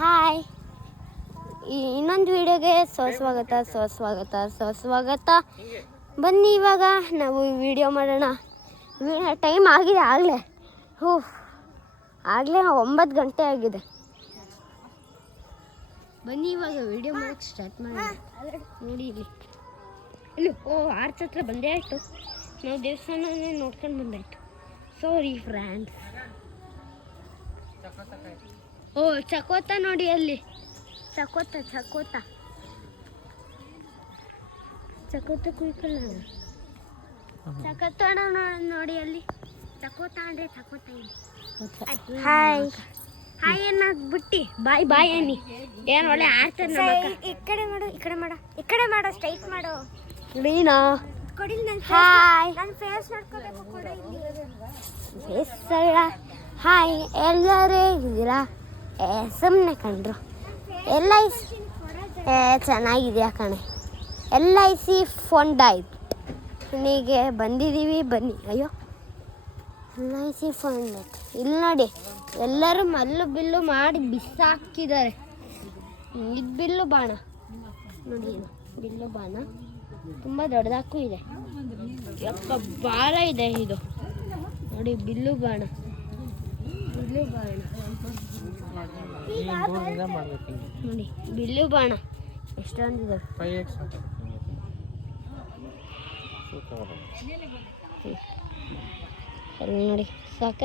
Hi, ಇನ್ನೊಂದು ವಿಡಿಯೋಗೆ ಸ್ವಾಗತ. ಬನ್ನಿ, ಇವಾಗ ನಾವು ವಿಡಿಯೋ ಮಾಡೋಣ. ಟೈಮ್ ಆಗಿದೆ ಆಗಲೇ 9 ಗಂಟೆ ಆಗಿದೆ. ಬನ್ನಿ ಇವಾಗ ವಿಡಿಯೋ ಮಾಡೋಕ್ಕೆ ಸ್ಟಾರ್ಟ್ ಮಾಡೋಣ. ನೋಡಿ ಇಲ್ಲಿ ಆರ್ಚ್ ಹತ್ರ ಬಂದೇ ಆಯಿತು. ನಾವು ದೇವಸ್ಥಾನನೇ ನೋಡ್ಕೊಂಡು ಬಂದಾಯಿತು. Sorry friends. ಚಕೋತ ನೋಡಿ ಅಲ್ಲಿ, ಚಕೋತ ಕುಯ್ಕಲ್ಲ, ಚಕೋತ ನೋಡಿ ಅಲ್ಲಿ, ಚಕೋತ ಅಂದರೆ ಚಕೋತ ಇಲ್ಲಿ. ಹಾಯ್ ಅನ್ನೋದು ಬಿಟ್ಟು ಬಾಯ್ ಅನ್ನಿ. ಏನು ಒಳ್ಳೆ ಆಡ್ತಾರೆ. ಈ ಕಡೆ ಮಾಡು ಸ್ಟ್ರೈಟ್ ಮಾಡು. ನೀನಾ ಹಾಯ್, ನನ್ನ ಫೇಸ್ ನೋಡ್ಕೋಬೇಕು ಕೂಡ ಫೇಸ್ ಅಲ್ಲ. ಹಾಯ್, ಎಲ್ಲರೂ ಹೇಗಿದ್ದೀರಾ? ಸುಮ್ಮನೆ ಕಂಡ್ರು. LIC ಚೆನ್ನಾಗಿದೆಯಾ ಕಣೆ. LIC ಫಂಡ್ ಆಯ್ತು ನನಗೆ ಬಂದಿದ್ದೀವಿ. ಬನ್ನಿ. ಅಯ್ಯೋ, LIC ಫಂಡ್ ಆಯ್ತು. ಇಲ್ಲಿ ನೋಡಿ, ಎಲ್ಲರೂ ಮಲ್ಲು ಬಿಲ್ಲು ಮಾಡಿ ಬಿಸಾಕಿದ್ದಾರೆ. ಇದು ಬಿಲ್ಲು ಬಾಣ ನೋಡಿ, ಬಿಲ್ಲು ಬಾಣ ತುಂಬ ದೊಡ್ಡದಾಗೂ ಇದೆ. ಯಪ್ಪ, ಭಾಳ ಇದೆ ಇದು ನೋಡಿ. ಬಿಲ್ಲು ಬಾಣ ನೋಡಿ, ಬಿಲ್ಲು ಬಾಣ ಎಷ್ಟೊಂದಿದೆ ನೋಡಿ. ಸಾಕ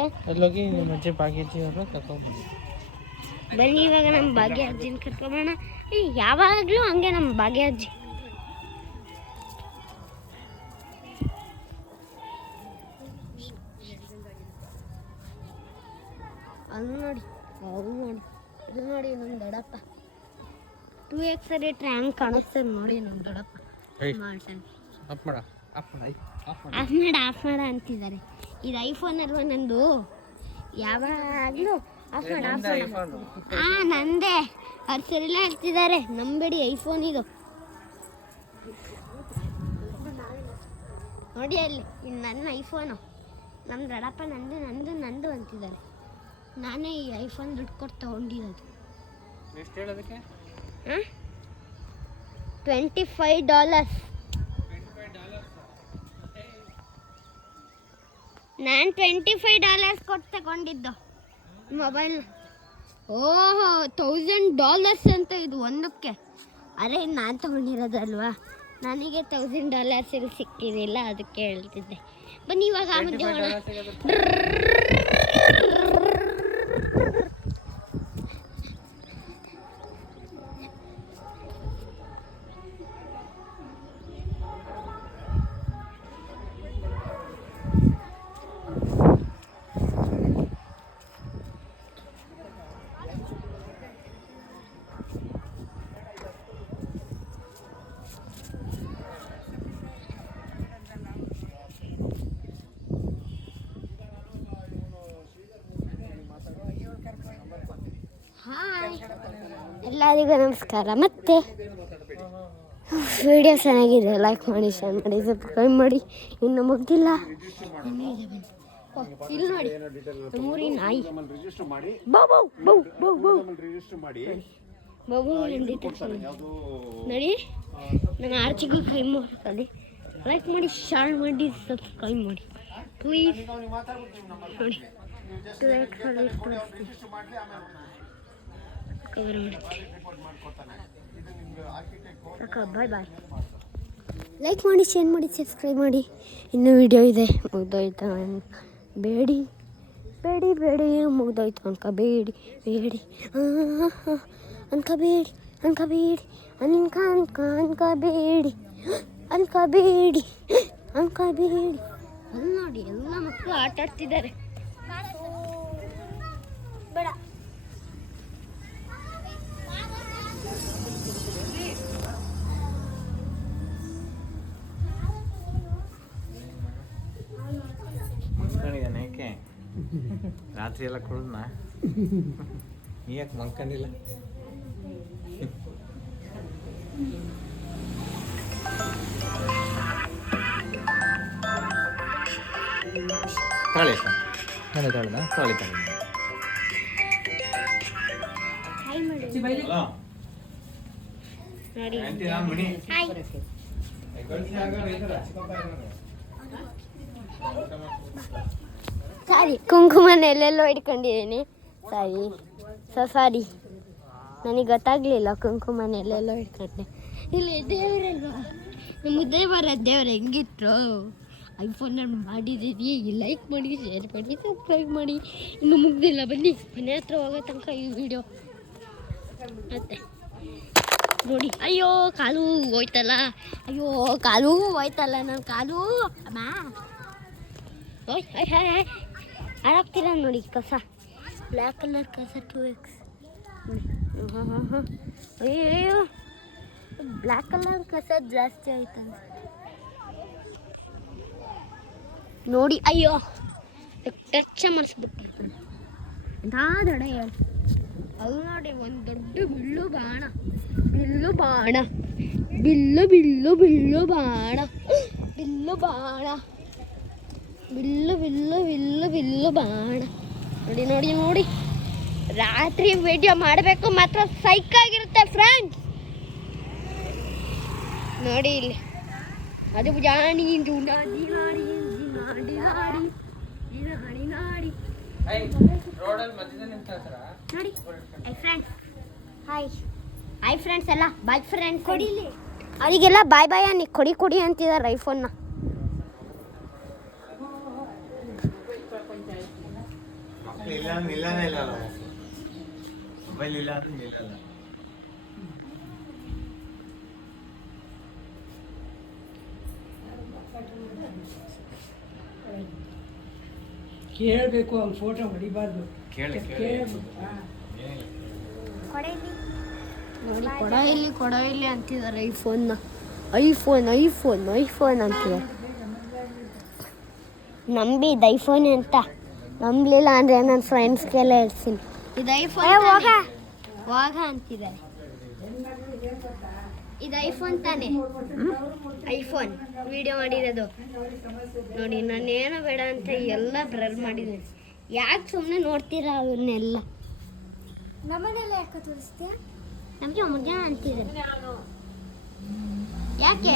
ಬನ್ನಿ ಇವಾಗ ನಮ್ಮ ಭಾಗ್ಯ ಅಜ್ಜಿನ ಕರ್ಕೊಂಬೋಣ. ಯಾವಾಗಲೂ ಹಂಗೆ ನಮ್ಮ ಭಾಗ್ಯ ಅಜ್ಜಿ. ಅದು ನೋಡಿ, ಇದು ನೋಡಿ ನಮ್ಮ ದೊಡ್ಡಪ್ಪ. 2x ಟ್ರ್ಯಾಂಕ್ ಕಾಣಿಸ್ತಾರೆ ನೋಡಿ ನಮ್ಮ ದೊಡ್ಡಪ್ಪ. ಆಫ್ ಮಾಡ ಅಂತಿದ್ದಾರೆ. ಇದು ಐಫೋನ್ ಅಲ್ವಾ ನಂದು? ಯಾವಾಗಲೂ ಆಫ್ ಮಾಡ. ನಂದೇ. ಅವ್ರು ಸರಿಲ್ಲ ಅಂತಿದ್ದಾರೆ. ನಂಬೇಡಿ, ಐಫೋನ್ ಇದು ನೋಡಿ ಅಲ್ಲಿ. ಇದು ನನ್ನ ಐಫೋನು. ನಮ್ಮ ದೊಡ್ಡಪ್ಪ ನಂದು ಅಂತಿದ್ದಾರೆ. ನಾನೇ ಈ ಐಫೋನ್ ದುಡ್ಡು ಕೊಟ್ಟು ತೊಗೊಂಡಿರೋದು. $25. ನಾನು $25 ಕೊಟ್ಟು ತಗೊಂಡಿದ್ದು ಮೊಬೈಲ್. ಓಹೋ, $1000 ಅಂತ ಇದು ಒಂದಕ್ಕೆ. ಅರೆ, ನಾನು ತಗೊಂಡಿರೋದಲ್ವಾ, ನನಗೆ $1000 ಇಲ್ಲಿ ಸಿಕ್ಕಿದಿಲ್ಲ, ಅದಕ್ಕೆ ಹೇಳ್ತಿದ್ದೆ. ಬನ್ನಿ ಇವಾಗ ಮುಂದೆ ಹೋಗೋಣ. ಹಾಯ್, ಎಲ್ಲರಿಗೂ ನಮಸ್ಕಾರ. ಮತ್ತೆ ವಿಡಿಯೋ ಚೆನ್ನಾಗಿದೆ, ಲೈಕ್ ಮಾಡಿ, ಶೇರ್ ಮಾಡಿ, ಸಬ್ಸ್ಕ್ರೈಬ್ ಮಾಡಿ. ಇನ್ನು ಮುಗ್ದಿಲ್ಲ. ಇಲ್ಲಿ ನೋಡಿ, ನಮ್ಮೂರಿ ನಾಯಿ ನೋಡಿ. ನನ್ನ ಆರ್ಚಿಗೂ ಕೈ ಮಾಡಿ, ಲೈಕ್ ಮಾಡಿ, ಶೇರ್ ಮಾಡಿ, ಸಬ್ಸ್ಕ್ರೈಬ್ ಮಾಡಿ ಪ್ಲೀಸ್. ನೋಡಿ, ಬಾಯ್. ಲೈಕ್ ಮಾಡಿ, ಶೇರ್ ಮಾಡಿ, ಸಬ್ಸ್ಕ್ರೈಬ್ ಮಾಡಿ. ಇನ್ನೂ ವಿಡಿಯೋ ಇದೆ. ಮುಗ್ದೋಯ್ತು ಬೇಡಿ ಮುಗ್ದೋಯ್ತು ಅನ್ಕೋಬೇಡಿ. ಅಲ್ಲಿ ನೋಡಿ, ಎಲ್ಲ ಮಕ್ಕಳು ಆಟ ಆಡ್ತಿದ್ದಾರೆ. ಬೇಡ, ರಾತ್ರಿ ಎಲ್ಲ ಕುಡಿದ್ನ ನೀ ಯಾಕೆ ಮಂಕೊಂಡಿಲ್ಲ? ತಾಳೆ ತಾಳೆ ತಾಳೆ ಹಾಯ್ ಮಾಡಿ ಹಲೋ ನೋಡಿ ಆಂಟಿ ನಾನು ಮಣಿ ಹಾಯ್ ಸಾರಿ ಕುಂಕುಮನ ಎಲ್ಲೆಲ್ಲೋ ಇಟ್ಕೊಂಡಿದ್ದೀನಿ ಸಾರಿ ನನಗೆ ಗೊತ್ತಾಗ್ಲಿಲ್ಲ ಕುಂಕುಮನ ಎಲ್ಲೆಲ್ಲೋ ಇಟ್ಕೊಂಡೆ ಇಲ್ಲಿ ದೇವರಲ್ವಾ ನಮ್ಮ ದೇವರ ದೇವ್ರು ಹೆಂಗಿಟ್ರು ಐಫೋನಲ್ಲಿ ಮಾಡಿದ್ದೀವಿ ಲೈಕ್ ಮಾಡಿ ಶೇರ್ ಮಾಡಿ ಸಬ್ಸ್ಕ್ರೈಬ್ ಮಾಡಿ ಇನ್ನು ಮುಗ್ದಿಲ್ಲ ಬನ್ನಿ ಮನೆ ಹತ್ರ ಹೋಗೋ ತನಕ ಈ ವಿಡಿಯೋ ಮತ್ತೆ ನೋಡಿ ಅಯ್ಯೋ ಕಾಲು ಹೋಯ್ತಲ್ಲ ನನ್ನ ಕಾಲು ಅಮ್ಮ ಓಯ್ ಹಾಳಾಗ್ತೀರ ನೋಡಿ ಕಸ ಬ್ಲ್ಯಾಕ್ ಕಲರ್ ಕಸ 2x ಅಯ್ಯೋ ಬ್ಲ್ಯಾಕ್ ಕಲರ್ ಕಸ ಜಾಸ್ತಿ ಆಯ್ತಂತ ನೋಡಿ ಅಯ್ಯೋ ಟಚ್ ಮಾಡಿಸ್ಬಿಟ್ಟು ಎಂಥ ದಡ ಹೇಳಿ ಅದು ನೋಡಿ ಒಂದು ದೊಡ್ಡ ಬಿಲ್ಲು ಬಾಣ ಬಿಲ್ಲು ಬಾಣ ನೋಡಿ ರಾತ್ರಿ ವಿಡಿಯೋ ಮಾಡಬೇಕು ಮಾತ್ರ ಸೈಕಾಗಿರುತ್ತೆ ಫ್ರೆಂಡ್ಸ್ ನೋಡಿ ಇಲ್ಲಿ ಅದು ಜಾಣಿ ಜುನಾಡಿ ನಾಡಿ ನೋಡಿ ಹಾಯ್ ಫ್ರೆಂಡ್ಸ್ ಎಲ್ಲ ಬಾಯ್ ಫ್ರೆಂಡ್ಸ್ ಕೊಡಿಲಿ ಅವರಿಗೆಲ್ಲ ಬಾಯ್ ಬಾಯ್ ಅನ್ನಿ ಕೊಡಿ ಅಂತಿದ್ದಾರೆ ಐಫೋನ್ನ ಮೊಬೈಲ್ ಇಲ್ಲ ಅಂದ್ರೆ ನಿಲ್ಲಲ್ಲ ಕೇಳಬೇಕು ಅವ್ನ ಫೋಟೋ ಹೊಡಿಬಾರ್ದು ಕೇಳಿ ನೋಡಿ ಕೊಡ ಇಲ್ಲಿ ಅಂತಿದ್ದಾರೆ ಐಫೋನ್ ಅಂತಿದ್ದಾರೆ ನಂಬಿದ್ದು ಐಫೋನ್ ಅಂತ ನಂಬಲಿಲ್ಲ ಅಂದರೆ ನನ್ನ ಫ್ರೆಂಡ್ಸ್ಗೆಲ್ಲ ಹೇಳ್ತೀನಿ ಇದು ಐಫೋನ್ ಹೋಗ ಅಂತಿದ್ದಾರೆ ಇದು ಐಫೋನ್ ತಾನೆ ಐಫೋನ್ ವಿಡಿಯೋ ಮಾಡಿರೋದು ನೋಡಿ ನಾನೇನೋ ಬೇಡ ಅಂತ ಎಲ್ಲ ಬ್ರರ್ ಮಾಡಿದ್ದೀನಿ ಯಾಕೆ ಸುಮ್ಮನೆ ನೋಡ್ತೀರಾ ಅವನ್ನೆಲ್ಲ ನಮ್ಮನೆಲ್ಲ ಯಾಕೆ ತೋರಿಸ್ತೀಯ ನಮಗೆ ಮುದ್ದೆ ಅಂತಿದ್ದಾರೆ ಯಾಕೆ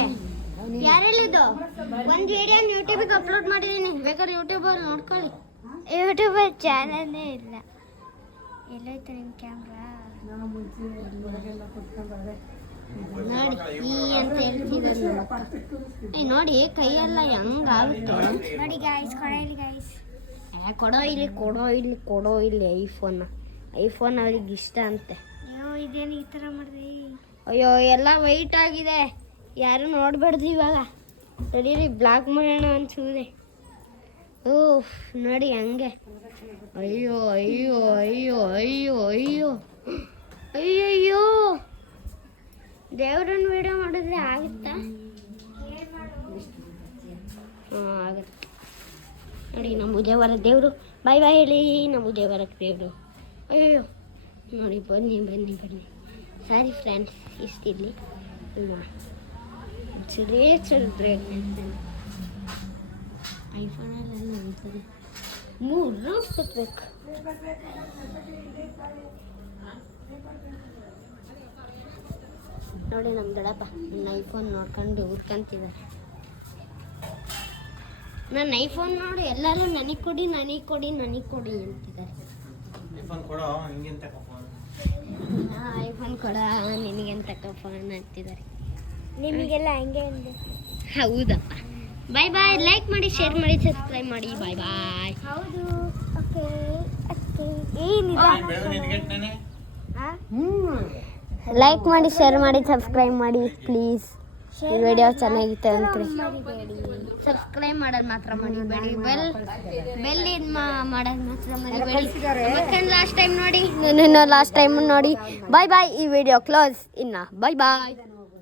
ಯಾರೆಲ್ಲಿದ್ದು ಒಂದು ವಿಡಿಯೋ ಯೂಟ್ಯೂಬಿಗೆ ಅಪ್ಲೋಡ್ ಮಾಡಿದ್ದೀನಿ ಬೇಕಾದ್ರೆ ಯೂಟ್ಯೂಬಲ್ಲಿ ನೋಡ್ಕೊಳ್ಳಿ ಯೂಟ್ಯೂಬರ್ ಚಾನಲ್ನೇ ಇಲ್ಲ ಎಲ್ಲೋಯ್ತು ನಿಮ್ಮ ಕ್ಯಾಮ್ರಾ ನೋಡಿ ಈ ಅಂತ ಹೇಳ್ತಿದ್ದಾರೆ ನೋಡಿ ಕೈಯೆಲ್ಲ ಹೆಂಗಾಗುತ್ತೆ ನೋಡಿ ಗಾಯ್ಸ್ ಕೊಡೋ ಇಲ್ಲಿ ಐಫೋನ್ ಅವ್ರಿಗೆ ಇಷ್ಟ ಅಂತೆ ಅಯ್ಯೋ ಇದೇನು ಈ ಥರ ಮಾಡಿದೆ ಅಯ್ಯೋ ಎಲ್ಲ ವೈಟ್ ಆಗಿದೆ ಯಾರು ನೋಡ್ಬಾರ್ದು ಇವಾಗ ನಡೀರಿ ಬ್ಲಾಕ್ ಮಾಡೋಣ ಅನ್ಸುವುದೇ ಓಹ್ ನೋಡಿ ಹಂಗೆ ಅಯ್ಯೋ ದೇವ್ರನ್ನ ವಿಡಿಯೋ ಮಾಡಿದ್ರೆ ಆಗುತ್ತಾ ಆಗುತ್ತೆ ನೋಡಿ ನಮ್ಮ ದೇವರ ದೇವರು ಬಾಯ್ ಹೇಳಿ ನಮ್ಮ ದೇವರ ದೇವರು ಅಯ್ಯೋ ನೋಡಿ ಬನ್ನಿ ಸಾರಿ ಫ್ರೆಂಡ್ಸ್ ಇಷ್ಟಿರಲಿ ಚಿಲ್ಡ್ರೆ ಐಫೋನಲ್ಲೆಲ್ಲ ಅಂತದೆ 3 ರೌಂಡ್ ಸುತ್ತಬೇಕು ನೋಡಿ ನಮ್ಮ ದೊಡ್ಡಪ್ಪ ನನ್ನ ಐಫೋನ್ ನೋಡ್ಕೊಂಡು ಹುಡ್ಕೊಂತಿದ್ದಾರೆ ನನ್ನ ಐಫೋನ್ ನೋಡಿ ಎಲ್ಲರೂ ನನಗೆ ಕೊಡಿ ಅಂತಿದ್ದಾರೆ ಐಫೋನ್ ಕೊಡ ನಿನಗೆಂತ ಫೋನ್ ಅಂತಿದ್ದಾರೆ ನಿಮಗೆಲ್ಲ ಹಂಗೆ ಅಂದೆ ಹೌದಪ್ಪ ಬಾಯ್ ಲೈಕ್ ಮಾಡಿ ಶೇರ್ ಮಾಡಿ ಸಬ್ಸ್ಕ್ರೈಬ್ ಮಾಡಿ ಬಾಯ್ ಹೌದು ಓಕೆ ಲೈಕ್ ಮಾಡಿ ಶೇರ್ ಮಾಡಿ ಸಬ್ಸ್ಕ್ರೈಬ್ ಮಾಡಿ ಪ್ಲೀಸ್ ಈ ವಿಡಿಯೋ ಚೆನ್ನಾಗಿತ್ತು ಅಂತ ಸಬ್ಸ್ಕ್ರೈಬ್ ಮಾಡೋದು ಮಾತ್ರ ಮರಿಬೇಡಿ ಬೆಲ್ ಮಾಡೋದು ಮಾತ್ರ ಮರಿಬೇಡಿ ಲಾಸ್ಟ್ ಟೈಮ್ ನೋಡಿ ಬಾಯ್ ಈ ವಿಡಿಯೋ ಕ್ಲೋಸ್ ಇನ್ನ ಬಾಯ್